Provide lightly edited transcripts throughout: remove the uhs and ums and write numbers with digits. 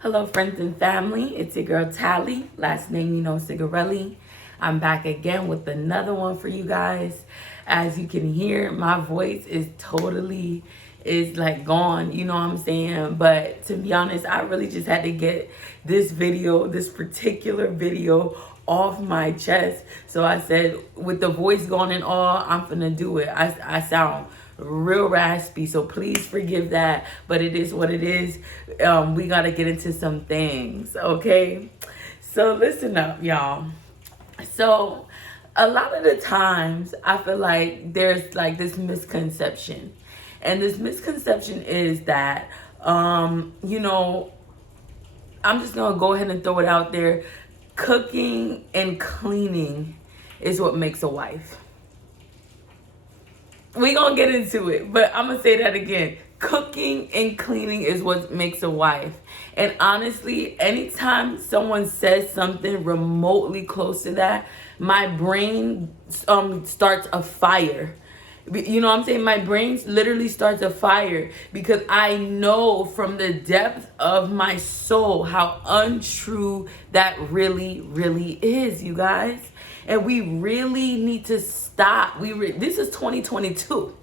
Hello, friends and family. It's your girl Tally. Last name, Cigarelli. I'm back again with another one for you guys. As you can hear, my voice is like gone. You know what I'm saying? But to be honest, I really just had to get this particular video off my chest. So I said, with the voice gone and all, I'm finna do it. I sound real raspy, so please forgive that, but it is what it is. We got to get into some things, okay? So listen up, y'all. So a lot of the times I feel like there's like this misconception, and this misconception is that I'm just gonna go ahead and throw it out there: cooking and cleaning is what makes a wife. We gonna get into it, but I'm gonna say that again. Cooking and cleaning is what makes a wife. And honestly, anytime someone says something remotely close to that, my brain starts a fire. You know what I'm saying? My brain literally starts a fire because I know from the depth of my soul how untrue that really, really is, you guys. And we really need to stop. This is 2022.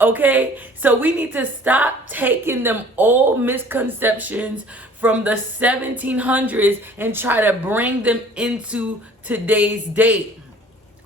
Okay? So we need to stop taking them old misconceptions from the 1700s and try to bring them into today's date.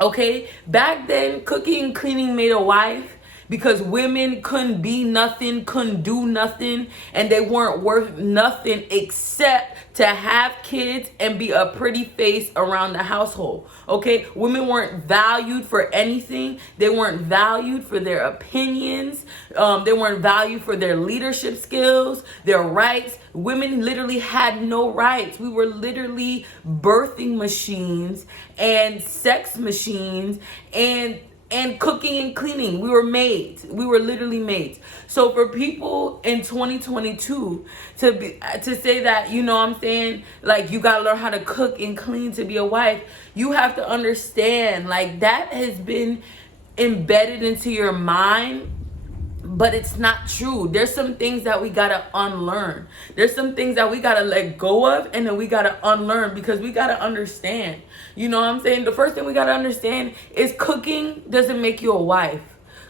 Okay? Back then, cooking and cleaning made a wife because women couldn't be nothing, couldn't do nothing, and they weren't worth nothing except to have kids and be a pretty face around the household. Okay? Women weren't valued for anything. They weren't valued for their opinions. They weren't valued for their leadership skills, their rights. Women literally had no rights. We were literally birthing machines and sex machines and cooking and cleaning. We were maids. We were literally maids. So for people in 2022 to say that, you know what I'm saying, like you got to learn how to cook and clean to be a wife, you have to understand like that has been embedded into your mind. But it's not true. There's some things that we gotta unlearn. There's some things that we gotta let go of, and then we gotta unlearn because we gotta understand. You know what I'm saying? The first thing we gotta understand is cooking doesn't make you a wife.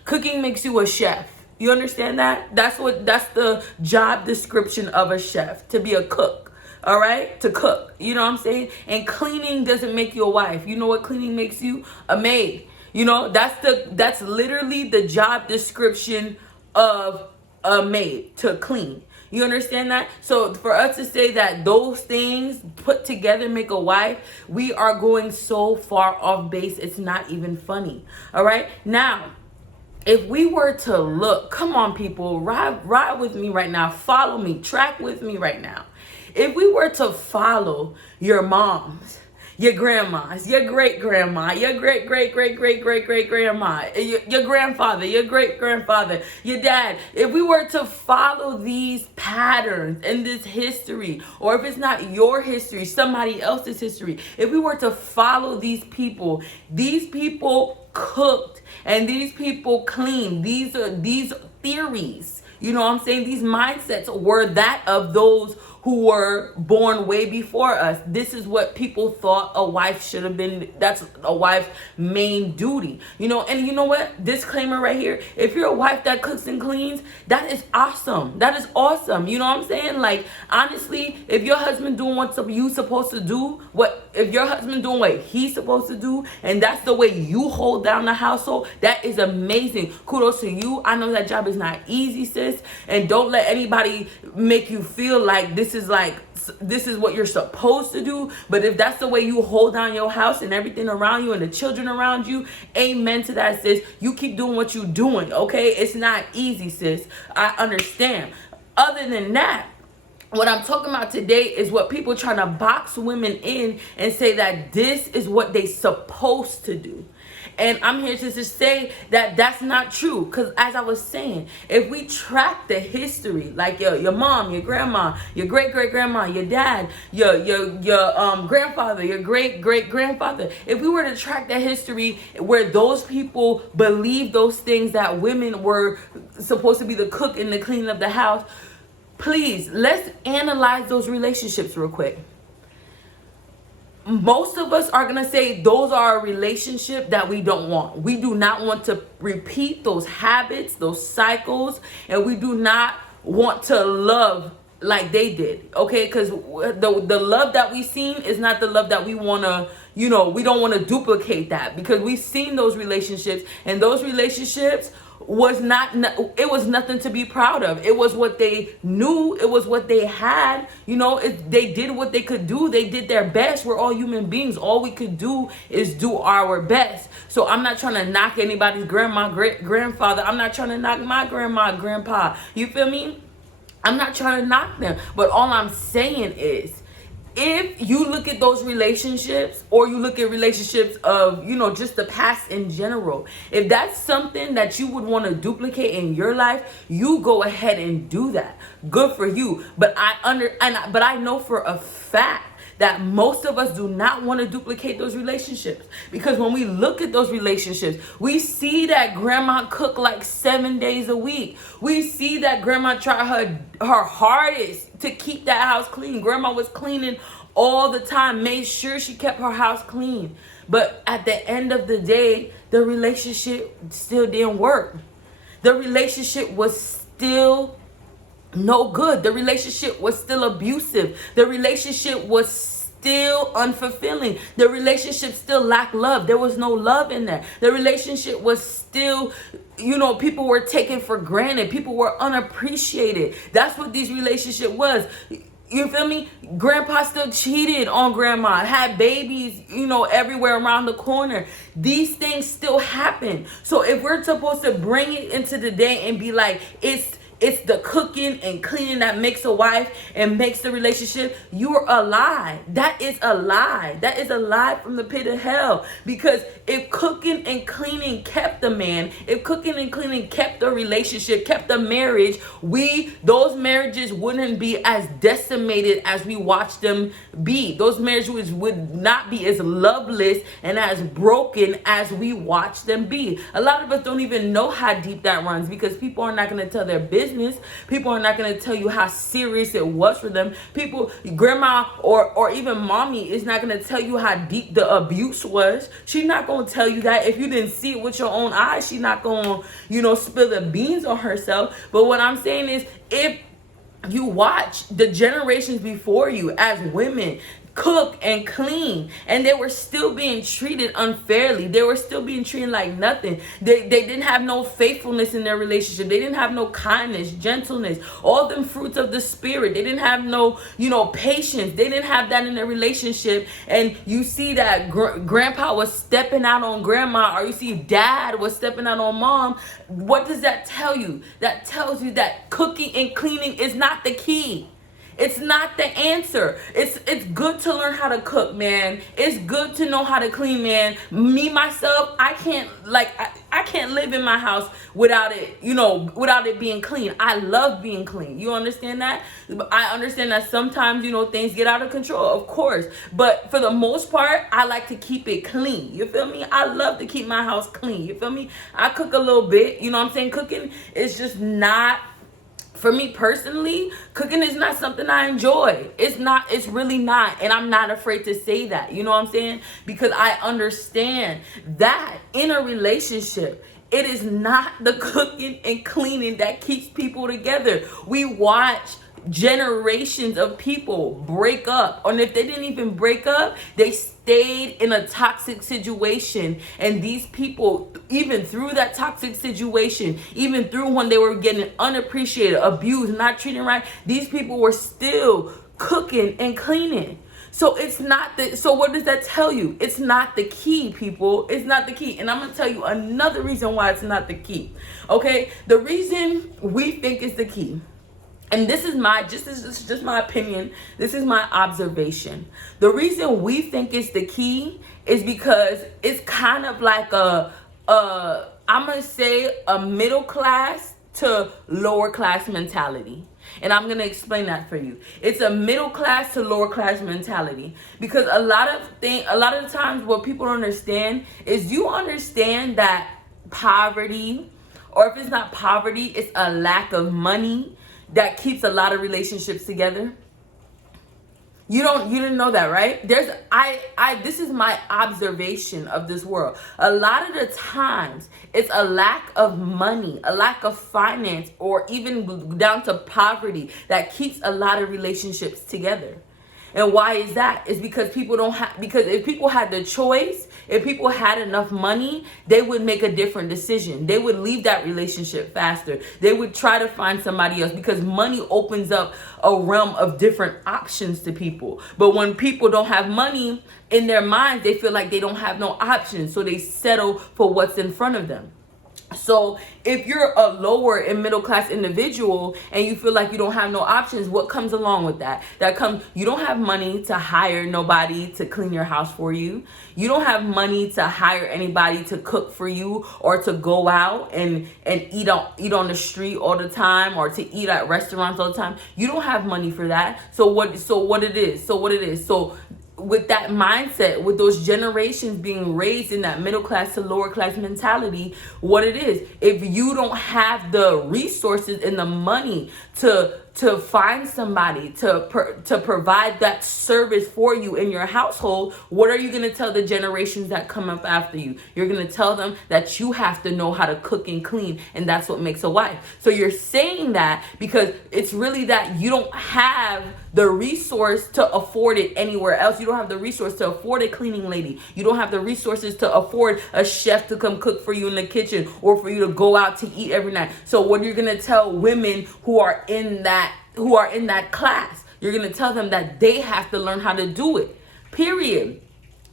Cooking makes you a chef. You understand that? That's the job description of a chef, to be a cook. All right? To cook. You know what I'm saying? And cleaning doesn't make you a wife. You know what cleaning makes you? A maid. You know, that's literally the job description of a maid, to clean. You understand that? So for us to say that those things put together make a wife, we are going so far off base, it's not even funny. All right? Now, if we were to look, come on people, ride with me right now, follow me, track with me right now. If we were to follow your moms, your grandmas, your great grandma, your great great great great great great grandma, your grandfather, your great grandfather, your dad, if we were to follow these patterns in this history, or if it's not your history, somebody else's history, if we were to follow these people cooked and these people cleaned. These theories, you know what I'm saying? These mindsets were that of those who were born way before us. This is what people thought a wife should have been. That's a wife's main duty. You know, and you know what? Disclaimer right here. If you're a wife that cooks and cleans, that is awesome. That is awesome. You know what I'm saying? Like, honestly, if your husband doing what you supposed to do, if your husband doing what he's supposed to do, and that's the way you hold down the household, that is amazing. Kudos to you. I know that job is not easy, sis. And don't let anybody make you feel like this is what you're supposed to do. But if that's the way you hold down your house and everything around you and the children around you, amen to that, sis. You keep doing what you're doing, okay? It's not easy, sis. I understand. Other than that, what I'm talking about today is what people trying to box women in and say that this is what they supposed to do. And I'm here to just say that that's not true. Because as I was saying, if we track the history, like your mom, your grandma, your great-great-grandma, your dad, your grandfather, your great-great-grandfather, if we were to track that history where those people believed those things, that women were supposed to be the cook and the cleaning of the house, Please, let's analyze those relationships real quick. Most of us are going to say those are a relationship that we don't want. We do not want to repeat those habits, those cycles, and we do not want to love like they did, okay? Because the love that we've seen is not the love that we want to, we don't want to duplicate that, because we've seen those relationships, and those relationships was it was nothing to be proud of. It was what they knew, it was what they had. They did what they could do. They did their best. We're all human beings. All we could do is do our best. So I'm not trying to knock anybody's grandma, grandfather. I'm not trying to knock my grandma, grandpa. You feel me? I'm not trying to knock them, but all I'm saying is, if you look at those relationships, or you look at relationships of, just the past in general, if that's something that you would want to duplicate in your life, you go ahead and do that. Good for you. But I know for a fact that most of us do not want to duplicate those relationships, because when we look at those relationships, we see that grandma cook like 7 days a week. We see that grandma try her hardest to keep that house clean. Grandma was cleaning all the time, made sure she kept her house clean. But at the end of the day, the relationship still didn't work. The relationship was still no good. The relationship was still abusive. The relationship was still unfulfilling. The relationship still lacked love. There was no love in there. The relationship was still, people were taken for granted. People were unappreciated. That's what these relationship was. You feel me? Grandpa still cheated on grandma, had babies, everywhere around the corner. These things still happen. So if we're supposed to bring it into the day and be like, it's the cooking and cleaning that makes a wife and makes the relationship, you're a lie. That is a lie. That is a lie from the pit of hell. Because if cooking and cleaning kept the man, if cooking and cleaning kept the relationship, kept the marriage, those marriages wouldn't be as decimated as we watch them be. Those marriages would not be as loveless and as broken as we watch them be. A lot of us don't even know how deep that runs, because people are not going to tell their business. People are not going to tell you how serious it was for them. Grandma or even mommy is not going to tell you how deep the abuse was. She's not going to tell you that. If you didn't see it with your own eyes, she's not going to, spill the beans on herself. But what I'm saying is, if you watch the generations before you as women cook and clean, and they were still being treated unfairly. They were still being treated like nothing. They didn't have no faithfulness in their relationship. They didn't have no kindness, gentleness, all them fruits of the spirit. They didn't have no, patience. They didn't have that in their relationship. And you see that grandpa was stepping out on grandma, or you see dad was stepping out on mom. What does that tell you? That tells you that cooking and cleaning is not the key. It's not the answer. It's good to learn how to cook, man. It's good to know how to clean, man. Me, myself, I can't live in my house without it being clean. I love being clean. You understand that? I understand that sometimes, things get out of control, of course. But for the most part, I like to keep it clean. You feel me? I love to keep my house clean. You feel me? I cook a little bit. You know what I'm saying? Cooking is just not, for me personally, cooking is not something I enjoy. It's really not. And I'm not afraid to say that. You know what I'm saying? Because I understand that in a relationship, it is not the cooking and cleaning that keeps people together. We watch generations of people break up, and if they didn't even break up, they stayed in a toxic situation. And these people, even through that toxic situation, even through when they were getting unappreciated, abused, not treated right, these people were still cooking and cleaning. So so what does that tell you? It's not the key, people. It's not the key. And I'm going to tell you another reason why it's not the key. Okay? The reason we think it's the key, and this is just my opinion. This is my observation. The reason we think it's the key is because it's kind of like I'm going to say a middle class to lower class mentality. And I'm going to explain that for you. It's a middle class to lower class mentality, because a lot of the times what people don't understand is, you understand that poverty, or if it's not poverty, it's a lack of money. that keeps a lot of relationships together? You didn't know that, right? This is my observation of this world. A lot of the times it's a lack of money, a lack of finance, or even down to poverty that keeps a lot of relationships together. And why is that? It's because because if people had the choice, if people had enough money, they would make a different decision. They would leave that relationship faster. They would try to find somebody else because money opens up a realm of different options to people. But when people don't have money in their minds, they feel like they don't have no options. So they settle for what's in front of them. So if you're a lower and middle class individual and you feel like you don't have no options, what comes along with that? You don't have money to hire nobody to clean your house for you. You don't have money to hire anybody to cook for you, or to go out and eat on the street all the time, or to eat at restaurants all the time. You don't have money for that. So what it is. So with that mindset, with those generations being raised in that middle class to lower class mentality, what it is, if you don't have the resources and the money to find somebody to provide that service for you in your household, what are you going to tell the generations that come up after you? You're going to tell them that you have to know how to cook and clean, and that's what makes a wife. So you're saying that because it's really that you don't have the resource to afford it anywhere else. You don't have the resource to afford a cleaning lady. You don't have the resources to afford a chef to come cook for you in the kitchen, or for you to go out to eat every night. So what you're going to tell women who are in that class, you're going to tell them that they have to learn how to do it, period.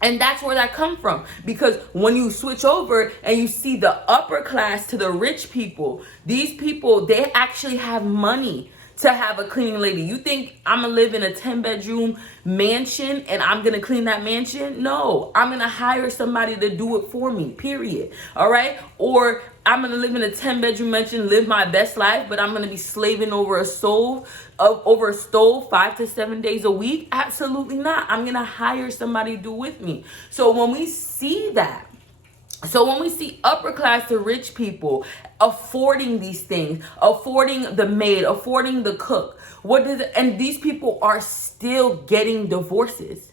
And that's where that comes from. Because when you switch over and you see the upper class to the rich people, these people, they actually have money to have a cleaning lady. You think I'm gonna live in a 10-bedroom mansion and I'm gonna clean that mansion? No, I'm gonna hire somebody to do it for me, period. All right? Or I'm gonna live in a 10-bedroom mansion, live my best life, but I'm gonna be slaving over a stove 5 to 7 days a week? Absolutely not. I'm gonna hire somebody to do with me. So when we see upper class to rich people affording these things, affording the maid, affording the cook, and these people are still getting divorces.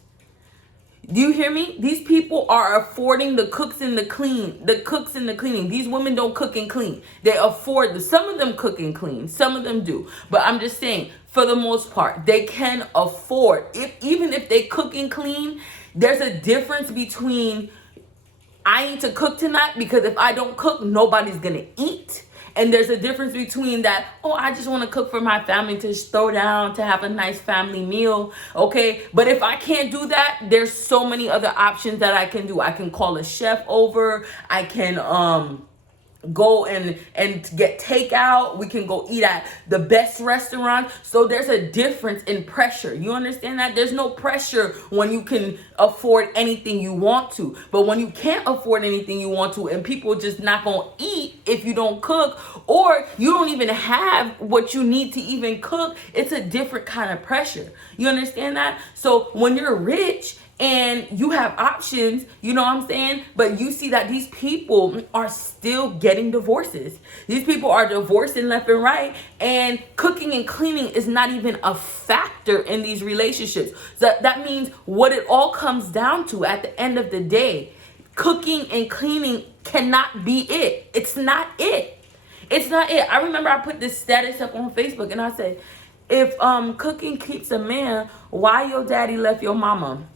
Do you hear me? These people are affording the cooks and the cleaning. These women don't cook and clean. They afford some of them cook and clean. Some of them do. But I'm just saying, for the most part, they can afford. Even if they cook and clean, there's a difference between I need to cook tonight because if I don't cook, nobody's going to eat. And there's a difference between that, I just want to cook for my family to throw down, to have a nice family meal, okay? But if I can't do that, there's so many other options that I can do. I can call a chef over. I can go and get takeout. We can go eat at the best restaurant. So there's a difference in pressure. You understand that? There's no pressure when you can afford anything you want to. But when you can't afford anything you want to, and people just not gonna eat if you don't cook, or you don't even have what you need to even cook, it's a different kind of pressure. You understand that? So when you're rich and you have options, you know what I'm saying? But you see that these people are still getting divorces. These people are divorcing left and right, and cooking and cleaning is not even a factor in these relationships. So that means what it all comes down to at the end of the day, cooking and cleaning cannot be it. It's not it. It's not it. I remember I put this status up on Facebook and I said, if cooking keeps a man, why your daddy left your mama?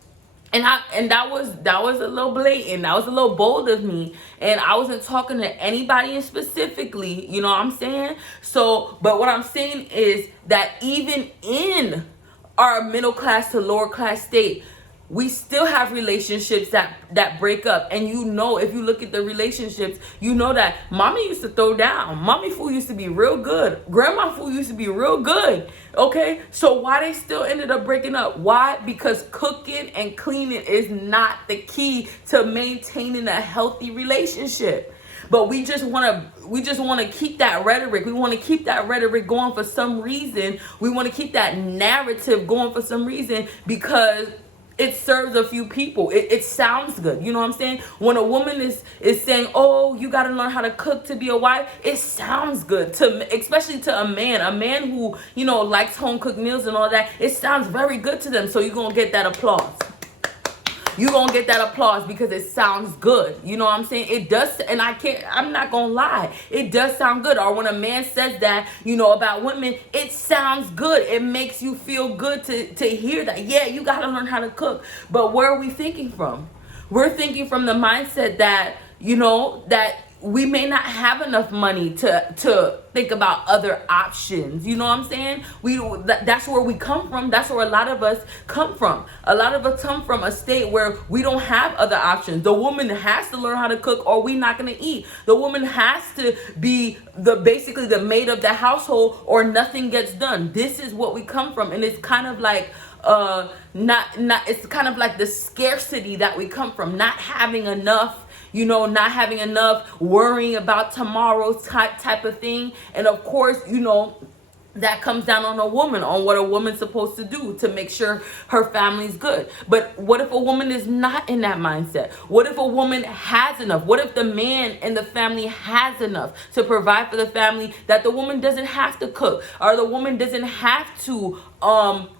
And that was a little blatant. That was a little bold of me. And I wasn't talking to anybody specifically, you know what I'm saying? So, but what I'm saying is that even in our middle class to lower class state, we still have relationships that break up. And you know, if you look at the relationships, you know that mommy used to throw down. Mommy food used to be real good. Grandma food used to be real good. Okay? So why they still ended up breaking up? Why? Because cooking and cleaning is not the key to maintaining a healthy relationship. But we just want to keep that rhetoric. We want to keep that rhetoric going for some reason. We want to keep that narrative going for some reason because it serves a few people. It sounds good. You know what I'm saying? When a woman is saying, oh, you got to learn how to cook to be a wife, it sounds good to, especially to a man who, you know, likes home cooked meals and all that. It sounds very good to them. So you're going to get that applause. You're going to get that applause because it sounds good. You know what I'm saying? It does. And I'm not going to lie. It does sound good. Or when a man says that, you know, about women, it sounds good. It makes you feel good to hear that. Yeah, you got to learn how to cook. But where are we thinking from? We're thinking from the mindset that, you know, that we may not have enough money to think about other options. You know what I'm saying? That's where we come from. That's where a lot of us come from. A lot of us come from a state where we don't have other options. The woman has to learn how to cook or we're not going to eat. The woman has to be basically the maid of the household or nothing gets done. This is what we come from. And it's kind of like it's kind of like the scarcity that we come from, not having enough, you know, not having enough, worrying about tomorrow type of thing. And of course, you know, that comes down on a woman, on what a woman's supposed to do to make sure her family's good. But what if a woman is not in that mindset? What if a woman has enough? What if the man in the family has enough to provide for the family, that the woman doesn't have to cook, or the woman doesn't have to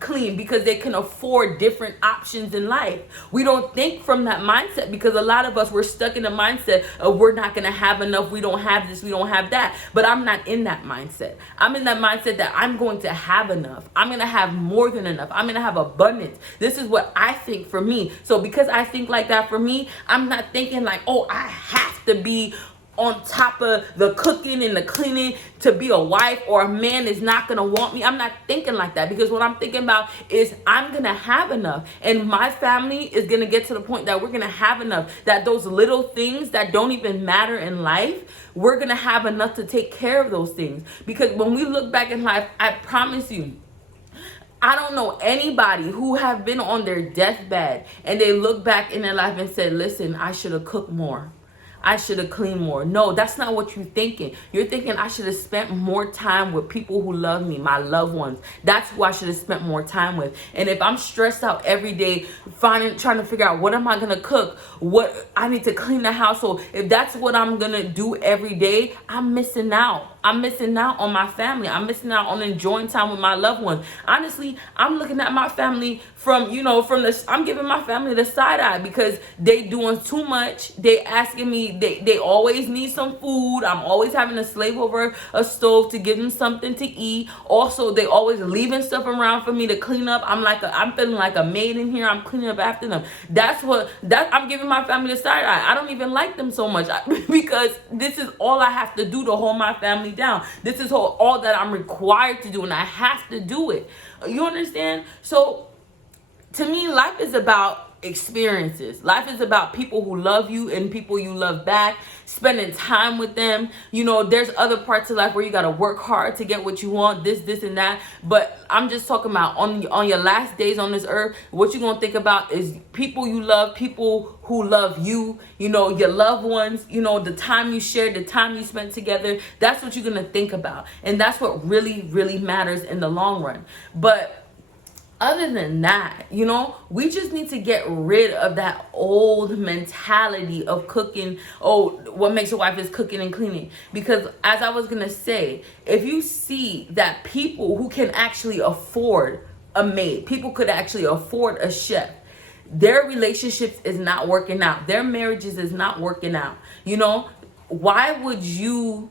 clean because they can afford different options in life? We don't think from that mindset because a lot of us, we're stuck in the mindset of we're not going to have enough, we don't have this, we don't have that. But I'm not in that mindset. I'm in that mindset that I'm going to have enough. I'm going to have more than enough. I'm going to have abundance. This is what I think for me. So because I think like that for me, I'm not thinking like, oh, I have to be on top of the cooking and the cleaning to be a wife, or a man is not going to want me. I'm not thinking like that, because what I'm thinking about is I'm going to have enough, and my family is going to get to the point that we're going to have enough, that those little things that don't even matter in life, we're going to have enough to take care of those things. Because when we look back in life, I promise you, I don't know anybody who have been on their deathbed and they look back in their life and said, listen, I should have cooked more, I should have cleaned more. No, that's not what you're thinking. You're thinking I should have spent more time with people who love me, my loved ones. That's who I should have spent more time with. And if I'm stressed out every day, trying to figure out what am I going to cook, what I need to clean the household, if that's what I'm going to do every day, I'm missing out. I'm missing out on my family. I'm missing out on enjoying time with my loved ones. Honestly, I'm looking at my family from I'm giving my family the side eye because they doing too much. They asking me, they always need some food. I'm always having to slave over a stove to give them something to eat. Also, they always leaving stuff around for me to clean up. I'm feeling like a maid in here. I'm cleaning up after them. I'm giving my family the side eye. I don't even like them so much because this is all I have to do to hold my family down. This is all that I'm required to do, and I have to do it. You understand? So to me, life is about experiences. Life is about people who love you and people you love back, spending time with them. You know, there's other parts of life where you got to work hard to get what you want, this and that. But I'm just talking about on your last days on this earth, what you're going to think about is people you love, people who love you, you know, your loved ones, you know, the time you shared, the time you spent together. That's what you're going to think about. And that's what really, really matters in the long run. But other than that, you know, we just need to get rid of that old mentality of cooking. Oh, what makes a wife is cooking and cleaning. Because as I was going to say, if you see that people who can actually afford a maid, people could actually afford a chef, their relationships is not working out. Their marriages is not working out. You know, why would you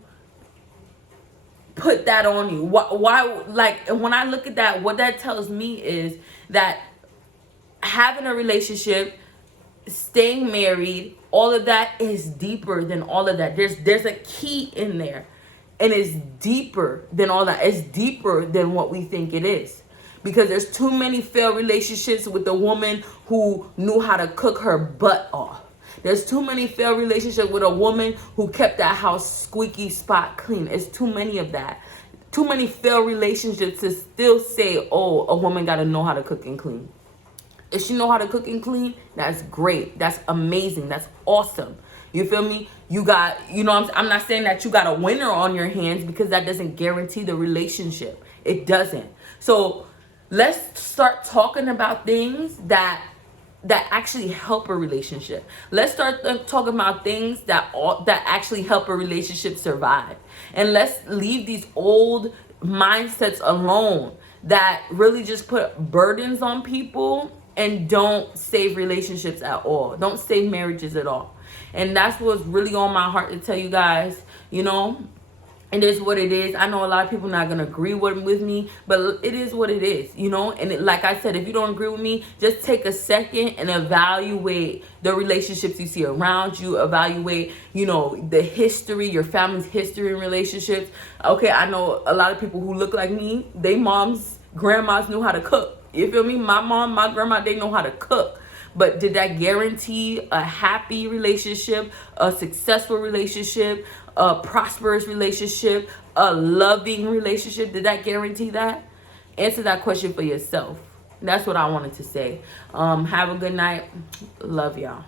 put that on you? Why like, when I look at that, what that tells me is that having a relationship, staying married, all of that is deeper than all of that. There's a key in there, and it's deeper than all that. It's deeper than what we think it is, because there's too many failed relationships with a woman who knew how to cook her butt off. There's too many failed relationships with a woman who kept that house squeaky spot clean. It's too many of that. Too many failed relationships to still say, oh, a woman got to know how to cook and clean. If she know how to cook and clean, that's great. That's amazing. That's awesome. You feel me? You got, you know, I'm not saying that you got a winner on your hands, because that doesn't guarantee the relationship. It doesn't. So let's start talking about things that that actually help a relationship. Let's start talking about things that actually help a relationship survive. And let's leave these old mindsets alone that really just put burdens on people and don't save relationships at all. Don't save marriages at all. And that's what's really on my heart to tell you guys, you know. It is what it is. I know a lot of people not going to agree with me, but it is what it is, you know. And like I said, if you don't agree with me, just take a second and evaluate the relationships you see around you. Evaluate, you know, the history, your family's history in relationships. Okay, I know a lot of people who look like me, they moms, grandmas knew how to cook. You feel me? My mom, my grandma, they know how to cook. But did that guarantee a happy relationship, a successful relationship, a prosperous relationship, a loving relationship? Did that guarantee that? Answer that question for yourself. That's what I wanted to say. Have a good night. Love y'all.